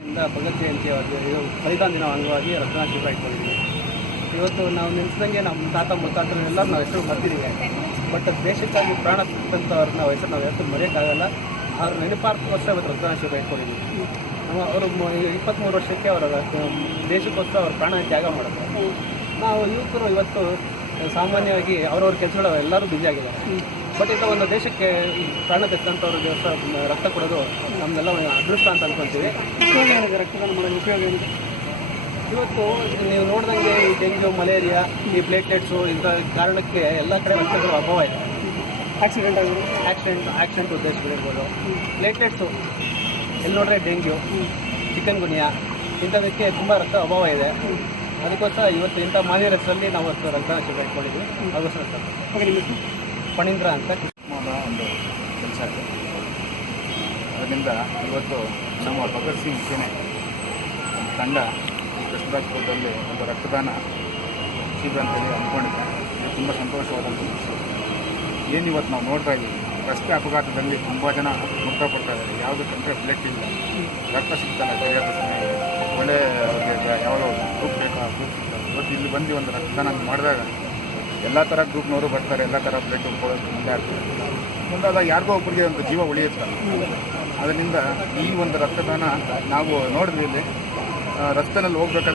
ಇಂದ ಭಗತ್ ಜಯಂತಿ ಅವರಿಗೆ ಬಲಿದಾನ ದಿನ ಅಂಗವಾಗಿ ರತ್ನಾಶೀಲ ಇಟ್ಕೊಂಡಿದ್ದೀವಿ ಇವತ್ತು ನಾವು ನಿಲ್ಸ್ದಂಗೆ ನಮ್ಮ ತಾತ ಮುತ್ತಾತರು ಎಲ್ಲರೂ ನಾವು ಹೆಸರು ಬರ್ತಿದ್ದೀವಿ ಬಟ್ ದೇಶಕ್ಕಾಗಿ ಪ್ರಾಣ ಕೊಟ್ಟಂಥವ್ರನ್ನ ನಾವು ಹೆಸರು ನಾವು ಹೆಸರು ಮರೆಯೋಕ್ಕಾಗಲ್ಲ. ಅವ್ರ ನೆನಪಾರ್ಥಕ್ಕೋಸ್ಕರ ಇವತ್ತು ರಕ್ತದಾನ ಶಿಬಿರ ಇಟ್ಕೊಂಡಿದ್ದೀವಿ. ನಮ್ಮ ಅವರು ಇಪ್ಪತ್ತ್ಮೂರು ವರ್ಷಕ್ಕೆ ಅವರ ದೇಶಕ್ಕೋಸ್ಕರ ಅವ್ರ ಪ್ರಾಣ ತ್ಯಾಗ ಮಾಡಿದ್ರು. ನಾವು ಯುವಕರು ಇವತ್ತು ಸಾಮಾನ್ಯವಾಗಿ ಅವ್ರವ್ರ ಕೆಲಸಗಳು ಎಲ್ಲರೂ ಆಗಿದ್ದಾರೆ. ಬಟ್ ಇಂಥ ಒಂದು ದೇಶಕ್ಕೆ ಪ್ರಾಣ ತೆಕ್ಕಂಥವ್ರ ದಿವಸ ರಕ್ತ ಕೊಡೋದು ನಮ್ಮೆಲ್ಲ ಅದೃಷ್ಟ ಅಂತ ಅನ್ಕೊಂತೀವಿ. ರಕ್ತದಾನ ಮಾಡೋದು ಉಪಯೋಗ ಇವತ್ತು ನೀವು ನೋಡಿದಂಗೆ ಈ ಡೆಂಗ್ಯೂ ಮಲೇರಿಯಾ ಈ ಪ್ಲೇಟ್ಲೆಟ್ಸು ಇಂಥ ಕಾರಣಕ್ಕೆ ಎಲ್ಲ ಕಡೆ ರಕ್ತಗಳ ಅಭಾವ ಇದೆ. ಆಕ್ಸಿಡೆಂಟ್ ಆಗಿರೋ ಆಕ್ಸಿಡೆಂಟ್ ಆಕ್ಸಿಡೆಂಟ್ ಉದ್ದೇಶಗಳಿರ್ಬೋದು ಪ್ಲೇಟ್ಲೆಟ್ಸು ಎಲ್ಲಿ ನೋಡಿದ್ರೆ ಡೆಂಗ್ಯೂ ಚಿಕನ್ ಗುನಿಯಾ ಇಂಥದಕ್ಕೆ ತುಂಬ ರಕ್ತ ಅಭಾವ ಇದೆ. ಅದಕ್ಕೋಸ್ಕರ ಇವತ್ತು ಇಂಥ ಮಾಲಿ ರಕ್ತದಲ್ಲಿ ನಾವು ಇವತ್ತು ರಕ್ತದಾನ ಶಿಬಿರ ಇಟ್ಕೊಂಡಿದ್ವಿ. ಅದಕ್ಕೋಸ್ಕರ ಪಣೀಂದ್ರ ಅಂತ. ಒಂದು ಕೆಲಸ ಇದೆ. ಅದರಿಂದ ಇವತ್ತು ನಮ್ಮ ಭಗತ್ ಸಿಂಗ್ ಸೇನೆ ತಂಡ ಕೃಷ್ಣರಾಜಪುರದಲ್ಲಿ ಒಂದು ರಕ್ತದಾನ ಶಿಬಿರ ಅಂತೇಳಿ ಅಂದ್ಕೊಂಡಿದ್ದೆ ಇದು ತುಂಬ ಸಂತೋಷವಾದಂಥ ವಿಷಯ ಏನು ಇವತ್ತು ನಾವು ನೋಡ್ತಾ ಇದ್ದೀವಿ ರಸ್ತೆ ಅಪಘಾತದಲ್ಲಿ ತುಂಬ ಜನ ಮೃತಪಡ್ತಾ ಇದ್ದಾರೆ. ಯಾವುದಕ್ಕಂದರೆ ಬ್ಲಡ್ ಇಲ್ಲ. ರಕ್ತ ಸಿಗ್ತಾನೆ ಸರಿಯಾದ ಸಮಯ ಒಳ್ಳೆ, ಅವ್ರಿಗೆ ಯಾವ ಗ್ರೂಪ್ ಬೇಕಾ ಗ್ರೂಪ್ ಸಿಗ್ತದೆ ಇವತ್ತು ಇಲ್ಲಿ ಬಂದು ಒಂದು ರಕ್ತದಾನ ಮಾಡಿದಾಗ ಎಲ್ಲ ಥರ ಗ್ರೂಪ್ನವರು ಬರ್ತಾರೆ, ಎಲ್ಲ ಥರ ಬ್ಲಡ್ ಕೊಡೋದು ಮುಂದೆ ಆಗ್ತಾರೆ ಮುಂದಾದಾಗ ಯಾರಿಗೋ ಒಬ್ಬರಿಗೆ ಒಂದು ಜೀವ ಉಳಿಯುತ್ತಲ್ಲ ಅದರಿಂದ ಈ ಒಂದು ರಕ್ತದಾನ ನಾವು ನೋಡಿದ್ವಿ ಇಲ್ಲಿ. ರಸ್ತೆನಲ್ಲಿ ಹೋಗ್ಬೇಕಾದ್ರೆ